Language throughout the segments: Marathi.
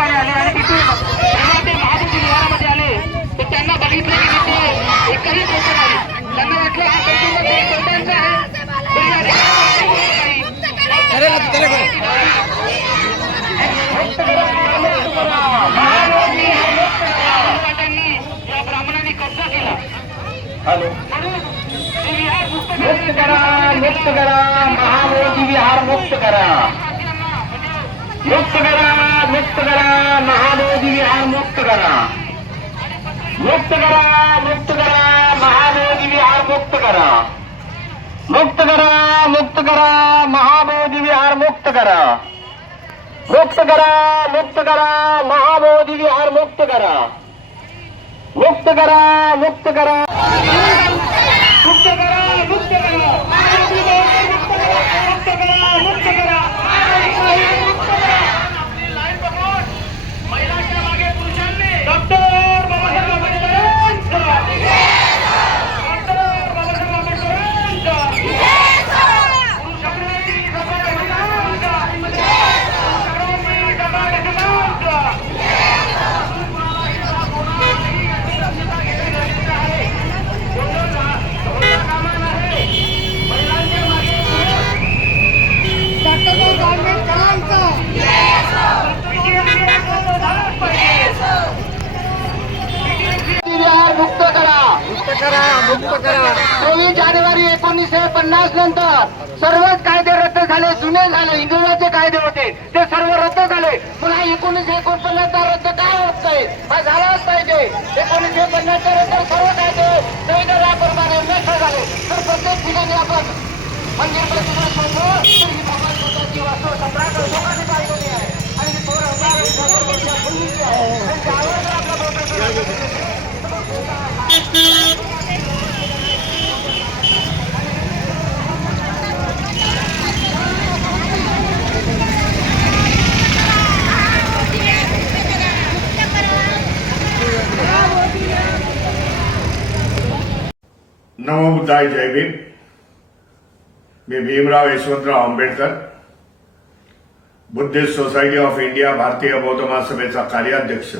ठिकाणी आले आणि तिथून जेव्हा ते विहारामध्ये आले. तर त्यांना बघितलं की तिथे एकही नाही. त्यांना वाटलं हा आहे. या ब्राह्मणांनी कब्जा केला. मुक्त मुक्त करा मुक्त करा. महामोदी विहार मुक्त करा. मुक्त करा. मुक्त करा महामोदी विहार मुक्त करा मुक्त करा मुक्त करा महामोदी विहार मुक्त करा मुक्त करा मुक्त करा महामोदी विहार मुक्त करा मुक्त करा मुक्त करा महामोदी विहार मुक्त करा मुक्त करा मुक्त करा मुक्त करा मुक्त करा महाबोधी विहार मुक्त करा मुक्त करा मुक्त करा आपली लाईन बघून महिलांच्या मागे पुरुषांनी डॉक्टर बाबासाहेब आंबेडकरांचा डॉक्टर बाबासाहेब आंबेडकरांचा पुरुषांनी सफाई महिलांचा पुरुषांनी सफाई महिलांचा महिलांच्या मागे डॉक्टर बाबासाहेब आंबेडकरांचा विहार मुक्त करा मुक्त करा मुक्त करा. चोवीस जानेवारी एकोणीसशे पन्नास नंतर सर्वच कायदे रद्द झाले जुने झाले इंग्रजाचे कायदे होते. ते सर्व रद्द झाले. पुन्हा एकोणीसशे एकोणपन्नास चा रद्द काय होत नाही? हा झालाच पाहिजे. एकोणीसशे पन्नास चा रद्द सर्व कायदे संविधान याप्रमाणे नष्ट झाले. तर प्रत्येक ठिकाणी आपण मंदिर प्रतिमा शोधतो तर ही भगवान स्वतःची वास्तव सम्राट लोकांनी पाहिलेली आहे आणि ही थोर हजार वर्षापूर्वीच्या पूर्वीची आहे आणि त्यावर जर आपला बोटाचा नमो बुद्धाय जय भीम. मी Bhimrao Yashwantrao Ambedkar. Buddhist society of India भारतीय बौद्ध महासभेचा कार्याध्यक्ष.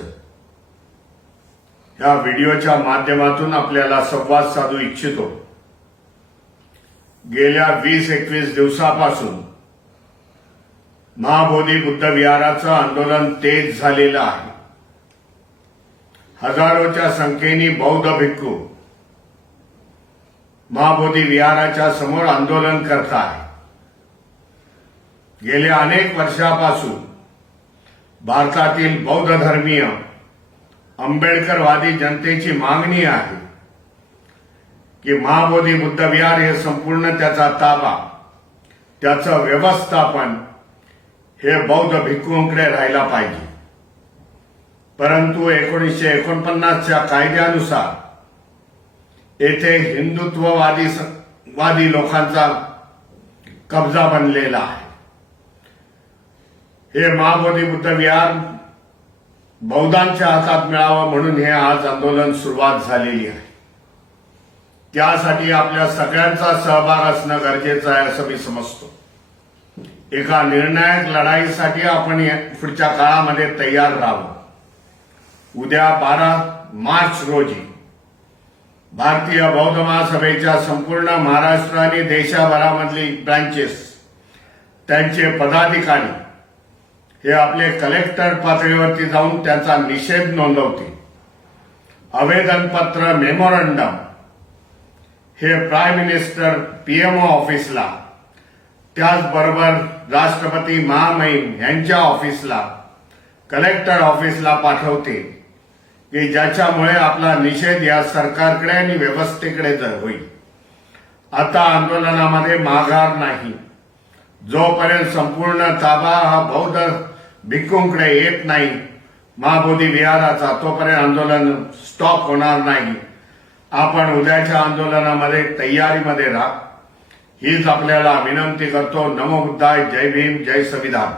या व्हिडिओच्या माध्यमातून आपल्याला संवाद साधू इच्छितो. गेल्या वीस एकवीस दिवसापासून महाबोधी बुद्ध विहाराचं आंदोलन तेज झालेलं आहे. हजारोच्या संख्येने बौद्ध भिक्खू महाबोधी विहाराच्या समोर आंदोलन करत आहे. गेल्या अनेक वर्षापासून भारतातील बौद्ध धर्मीय आंबेडकरवादी जनतेची मागणी आहे की महाबोधी बुद्ध विहार हे संपूर्ण त्याचा ताबा त्याचं व्यवस्थापन हे बौद्ध भिक्खूंकडे राहायला पाहिजे. परंतु एकोणीसशे एकोणपन्नासच्या कायद्यानुसार येथे हिंदुत्ववादी वादी लोकांचा कब्जा बनलेला आहे. हे महाबोधी बुद्ध विहार बौद्धांच्या हातात मिळावं म्हणून हे आज आंदोलन सुरुवात झालेली आहे. त्यासाठी आपल्या सगळ्यांचा सहभाग असणं गरजेचं आहे असं मी समजतो. एका निर्णायक लढाईसाठी आपण पुढच्या काळामध्ये तयार राहावं. उद्या बारा मार्च रोजी भारतीय बौद्ध महासभेच्या संपूर्ण महाराष्ट्र आणि देशभरामधली ब्रांचेस त्यांचे पदाधिकारी हे आपले कलेक्टर पातळीवरती जाऊन त्यांचा निषेध नोंदवतील. आवेदनपत्र मेमोरंडम हे प्राईम मिनिस्टर पीएमओ ऑफिसला त्याचबरोबर राष्ट्रपती महामहिम यांच्या ऑफिसला कलेक्टर ऑफिसला पाठवते की ज्याच्यामुळे आपला निषेध या सरकारकडे आणि व्यवस्थेकडे जर होईल. आता आंदोलनामध्ये माघार नाही. जोपर्यंत संपूर्ण ताबा हा बौद्ध भिक्खूंकडे येत नाही महाबोधी विहाराचा तोपर्यंत आंदोलन स्टॉप होणार नाही. आपण उद्याच्या आंदोलनामध्ये तयारीमध्ये राहा. हीच आपल्याला विनंती करतो. नमो बुद्धाय. जय भीम. जय संविधान.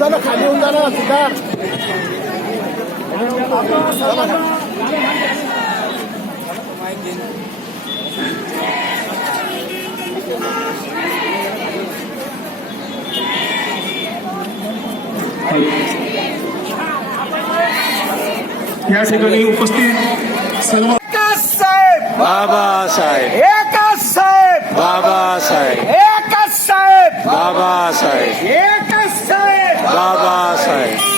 खाली होऊन जा ना सुधार या ठिकाणी उपस्थित सर्व एकच साहेब! बाबासाहेब एकच साहेब! बाबासाहेब एकच साहेब! बाबासाहेब バ巴塞。